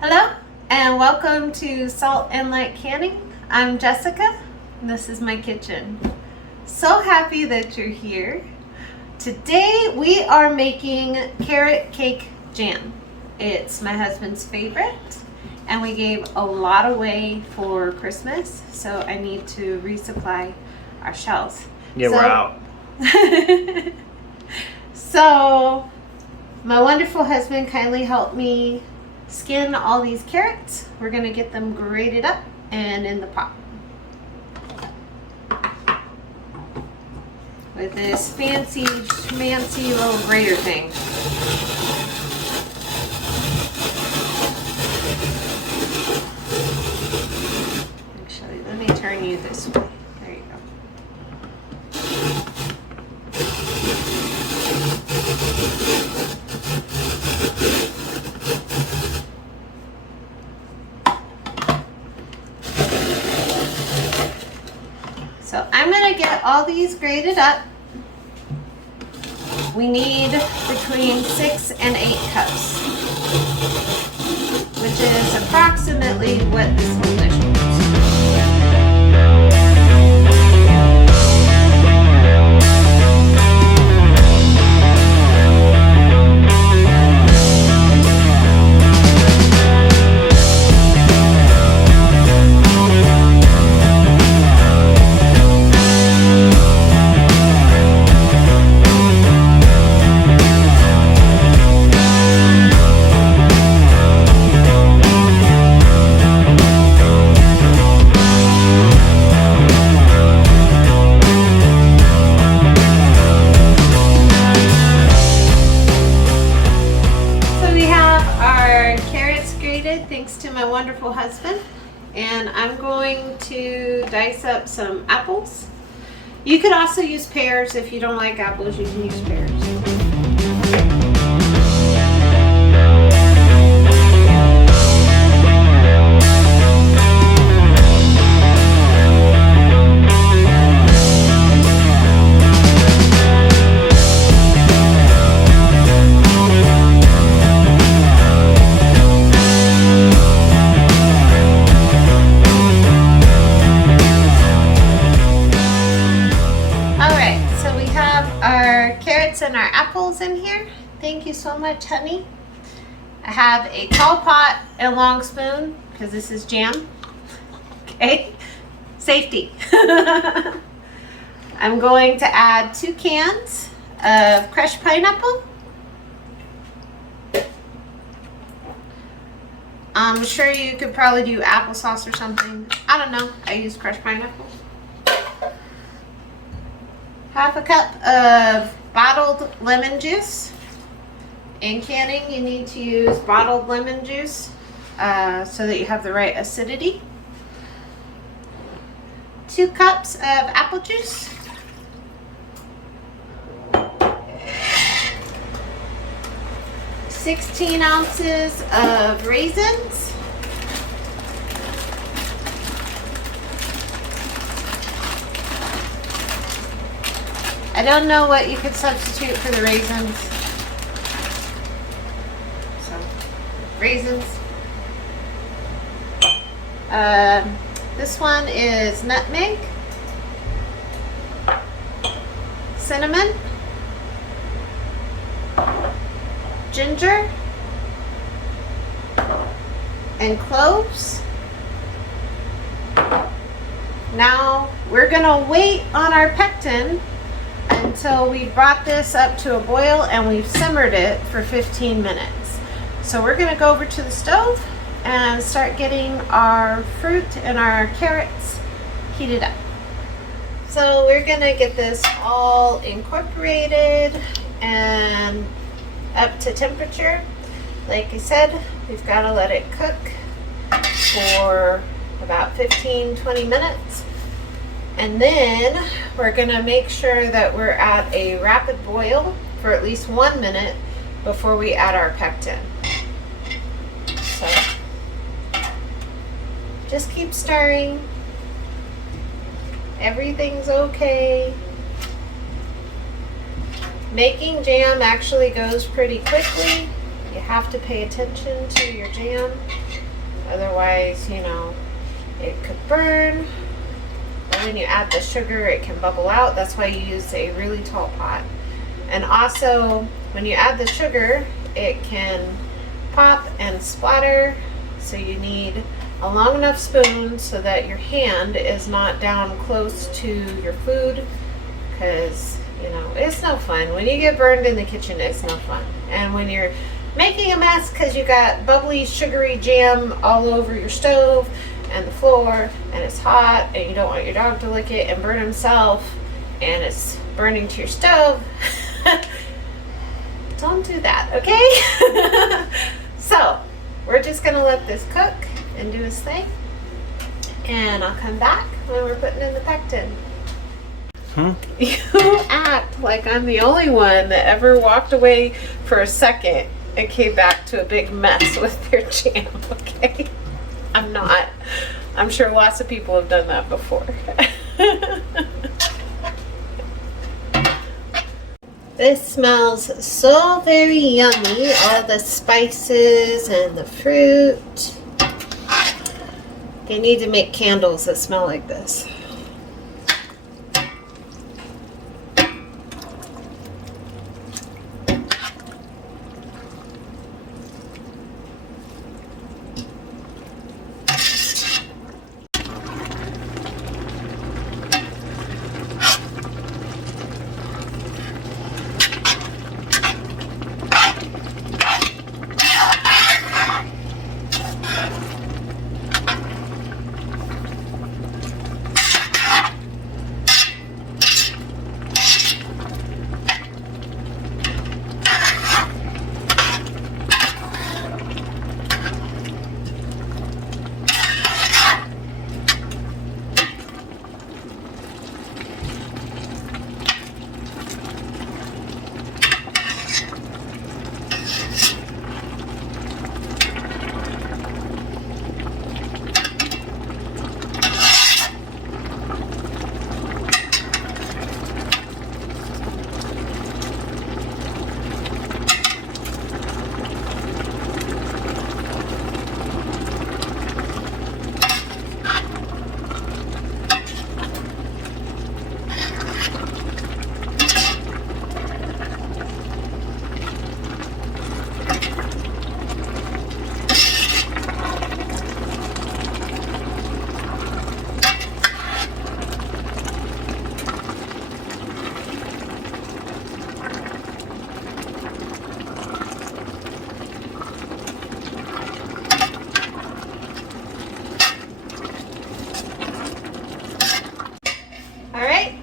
Hello and welcome to Salt and Light Canning. I'm Jessica and this is my kitchen. So happy that you're here. Today we are making carrot cake jam. It's my husband's favorite and we gave a lot away for Christmas, so I need to resupply our shelves. Yeah, we're out. So my wonderful husband kindly helped me skin all these carrots. We're gonna get them grated up and in the pot with this fancy schmancy little grater thing. Actually, let me turn you this way. There you go. So I'm going to get all these grated up. We need between 6 and 8 cups, which is approximately what this whole dish is. Thanks to my wonderful husband, and I'm going to dice up some apples. You could also use pears. If you don't like apples, you can use pears. And our apples in here. Thank you so much, honey. I have a tall pot and long spoon because this is jam. Okay, safety. I'm going to add 2 cans of crushed pineapple. I'm sure you could probably do applesauce or something. I don't know. I use crushed pineapple. Half a cup of bottled lemon juice. In canning, you need to use bottled lemon juice so that you have the right acidity. 2 cups of apple juice. 16 ounces of raisins. I don't know what you could substitute for the raisins. So, raisins. This one is nutmeg, cinnamon, ginger, and cloves. Now we're gonna wait on our pectin until we brought this up to a boil and we've simmered it for 15 minutes. So we're going to go over to the stove and start getting our fruit and our carrots heated up. So we're going to get this all incorporated and up to temperature. Like I said, we've got to let it cook for about 15-20 minutes. And then we're going to make sure that we're at a rapid boil for at least 1 minute before we add our pectin. So just keep stirring. Everything's okay. Making jam actually goes pretty quickly. You have to pay attention to your jam. Otherwise, you know, it could burn. And when you add the sugar, it can bubble out. That's why you use a really tall pot. And also, when you add the sugar, it can pop and splatter. So you need a long enough spoon so that your hand is not down close to your food, because, you know, it's no fun. When you get burned in the kitchen, it's no fun. And when you're making a mess because you got bubbly, sugary jam all over your stove and the floor, and it's hot, and you don't want your dog to lick it and burn himself, and it's burning to your stove, don't do that, okay? So, we're just gonna let this cook and do his thing, and I'll come back when we're putting in the pectin. You act like I'm the only one that ever walked away for a second and came back to a big mess with their jam, okay? I'm not. I'm sure lots of people have done that before. This smells so very yummy, all the spices and the fruit. They need to make candles that smell like this.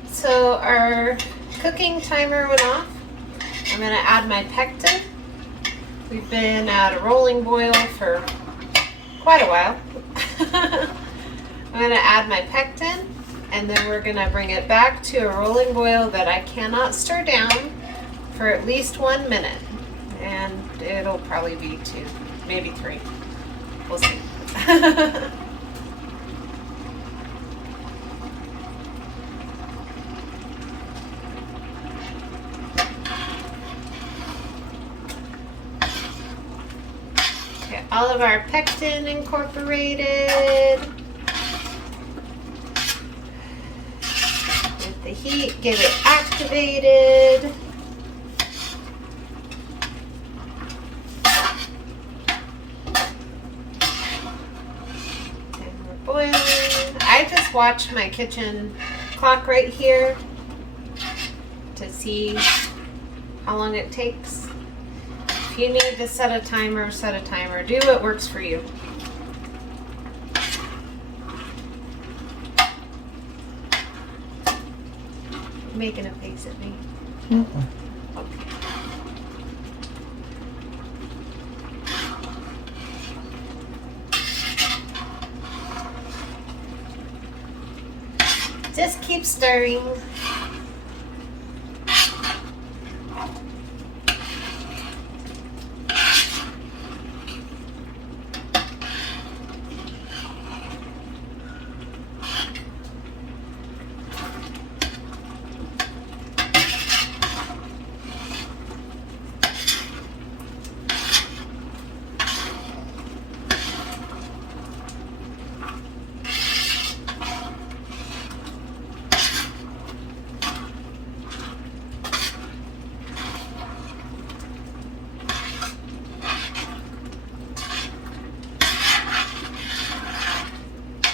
So our cooking timer went off. I'm going to add my pectin. We've been at a rolling boil for quite a while. I'm going to add my pectin, and then we're going to bring it back to a rolling boil that I cannot stir down for at least 1 minute. And it'll probably be 2, maybe 3. We'll see. All of our pectin incorporated. With the heat, get it activated. And we're boiling. I just watch my kitchen clock right here to see how long it takes. If you need to set a timer, set a timer. Do what works for you. You're making a face at me. Okay. Just keep stirring.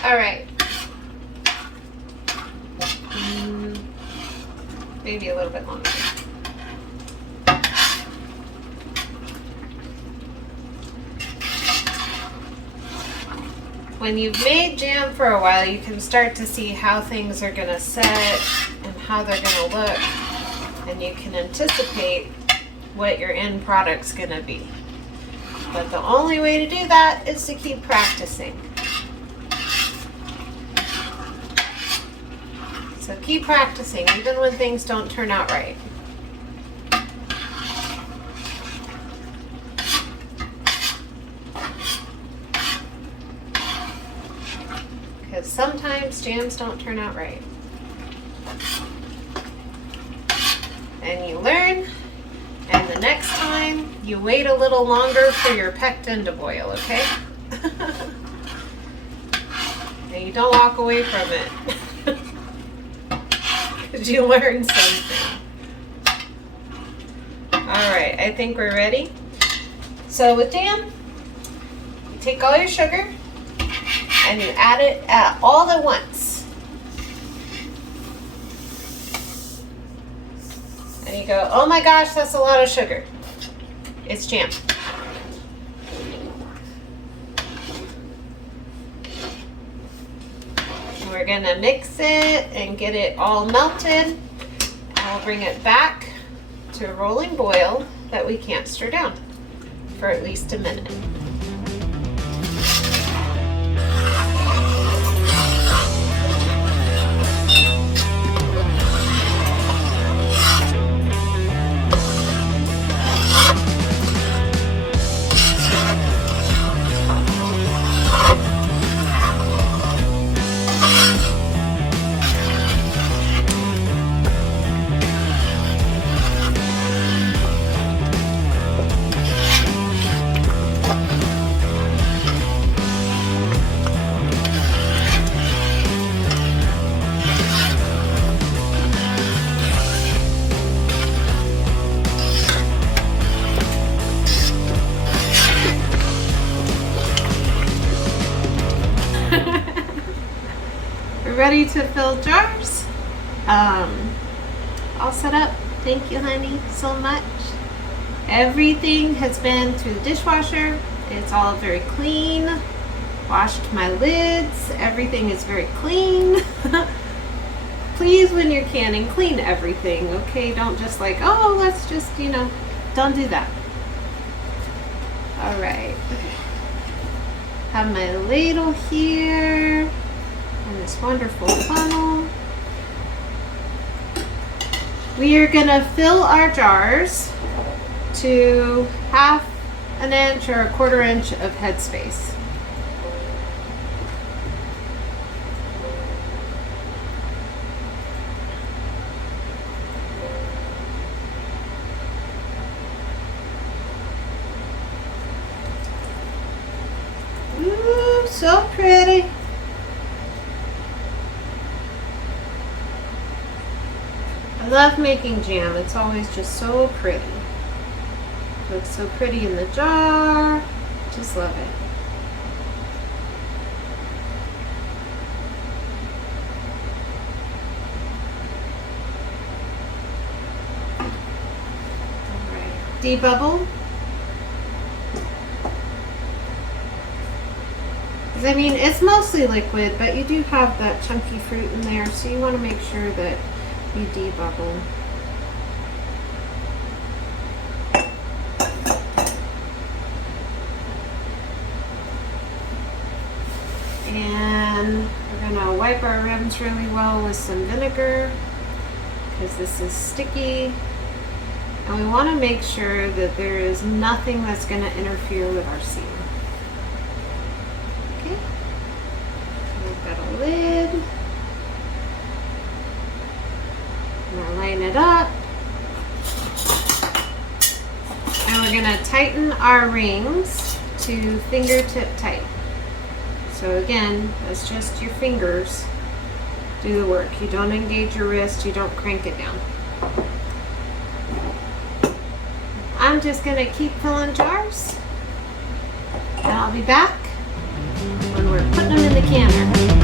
All right. Maybe a little bit longer. When you've made jam for a while, you can start to see how things are going to set and how they're going to look, and you can anticipate what your end product's going to be. But the only way to do that is to keep practicing. So keep practicing, even when things don't turn out right. Because sometimes jams don't turn out right. And you learn, and the next time you wait a little longer for your pectin to boil, okay? And you don't walk away from it. Because you learned something. Alright, I think we're ready. So with jam, you take all your sugar and you add it all at once. And you go, oh my gosh, that's a lot of sugar. It's jam. We're gonna mix it and get it all melted. I'll bring it back to a rolling boil that we can't stir down for at least a minute. We're ready to fill jars. All set up. Thank you, honey, so much. Everything has been through the dishwasher. It's all very clean. Washed my lids. Everything is very clean. Please, when you're canning, clean everything, okay? Don't just like, oh, let's just, don't do that. All right. Have my ladle here. And this wonderful funnel. We are gonna fill our jars to 1/2 inch or 1/4 inch of headspace. Ooh, so pretty. I love making jam. It's always just so pretty. Looks so pretty in the jar. Just love it. All right. Debubble. I mean, it's mostly liquid, but you do have that chunky fruit in there, so you want to make sure that you debubble. And we're gonna wipe our rims really well with some vinegar because this is sticky. And we want to make sure that there is nothing that's going to interfere with our seal. Okay. We've got a lid. We'll line it up. And we're going to tighten our rings to fingertip tight. So again, that's just your fingers do the work. You don't engage your wrist, you don't crank it down. I'm just going to keep filling jars, and I'll be back when we're putting them in the canner.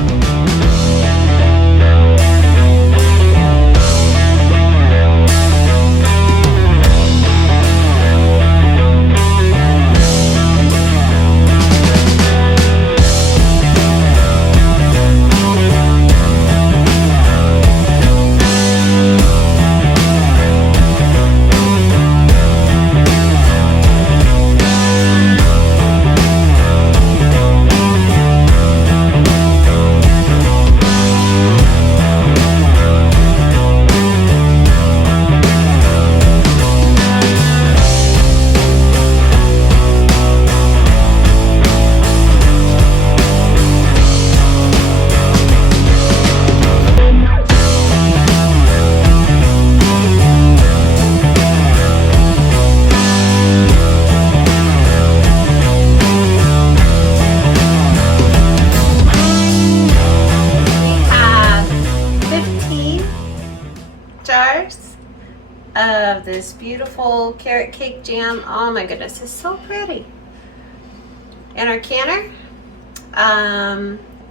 this beautiful carrot cake jam. Oh my goodness, it's so pretty. In our canner,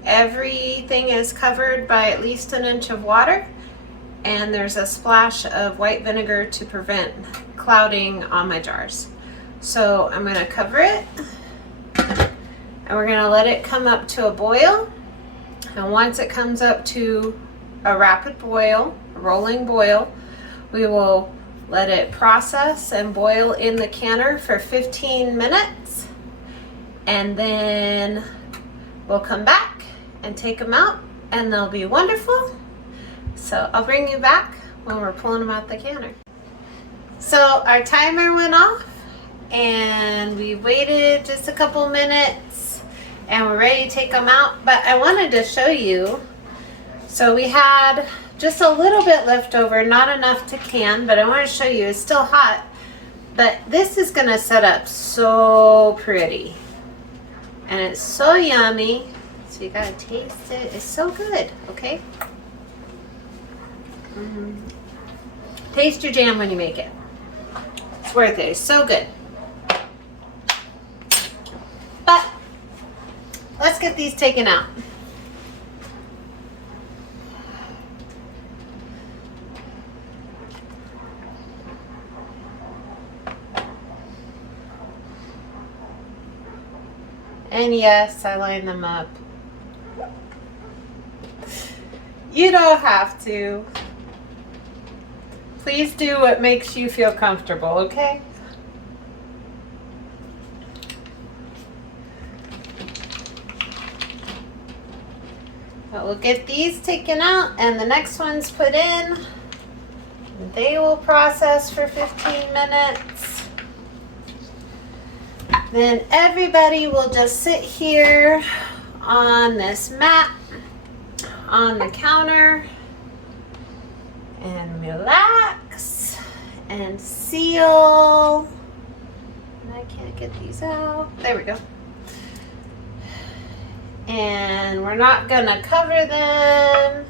everything is covered by at least an inch of water, and there's a splash of white vinegar to prevent clouding on my jars. So I'm going to cover it, and we're going to let it come up to a boil. And once it comes up to a rapid boil, a rolling boil, we will let it process and boil in the canner for 15 minutes. And then we'll come back and take them out, and they'll be wonderful. So I'll bring you back when we're pulling them out the canner. So our timer went off, and we waited just a couple minutes, and we're ready to take them out. But I wanted to show you, so we had just a little bit left over, not enough to can, but I want to show you it's still hot. But this is going to set up so pretty, and it's so yummy. So you gotta taste it. It's so good. Okay. Taste your jam when you make it. It's worth it. It's so good. But let's get these taken out. And yes, I line them up. You don't have to. Please do what makes you feel comfortable, okay? But we'll get these taken out and the next ones put in. They will process for 15 minutes. Then everybody will just sit here on this mat on the counter and relax and seal. And I can't get these out. There we go. And we're not gonna cover them,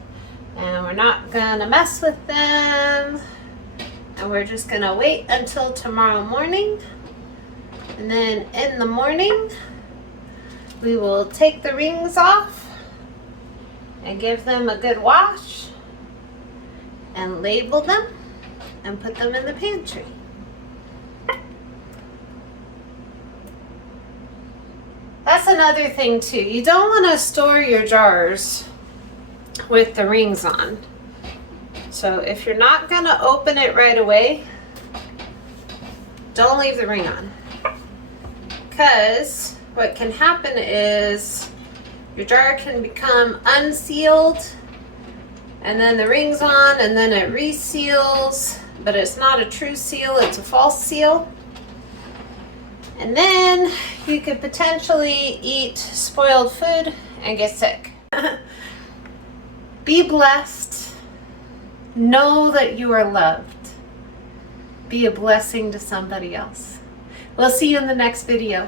and we're not gonna mess with them, and we're just gonna wait until tomorrow morning. And then in the morning we will take the rings off and give them a good wash and label them and put them in the pantry. That's another thing too. You don't want to store your jars with the rings on. So if you're not going to open it right away, don't leave the ring on. Because what can happen is your jar can become unsealed, and then the ring's on, and then it reseals, but it's not a true seal, it's a false seal. And then you could potentially eat spoiled food and get sick. Be blessed. Know that you are loved. Be a blessing to somebody else. We'll see you in the next video.